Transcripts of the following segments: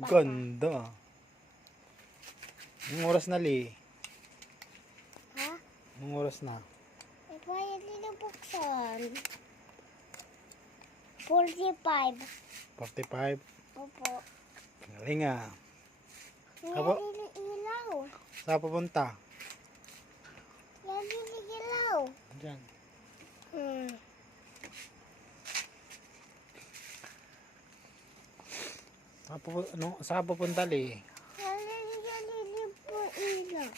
Ganda. Anong oras na, Li? Ha? Anong oras na? Eh, kaya linabuksan. 45. 45. Opo. Galing ah. Apo. Yan din ilaw. Saan pupunta? Yan din ilaw. Diyan. Saan pupunta, Li? Yan din po ilaw.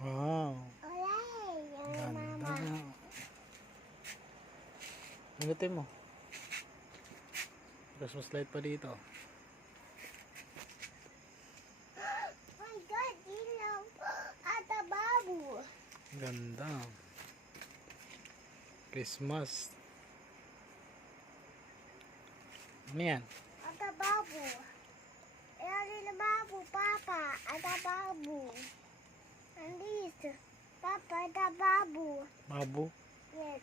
Wow. Alay, yan Ganda mama. nga. Pindutin mo. Christmas light pa dito. My God, ilaw. Ata babu. Ganda. Christmas. Ano yan? Ata babu. Yan din babu, Papa. Ata babu. Andito. Papa, ata babu. Babu? Yes.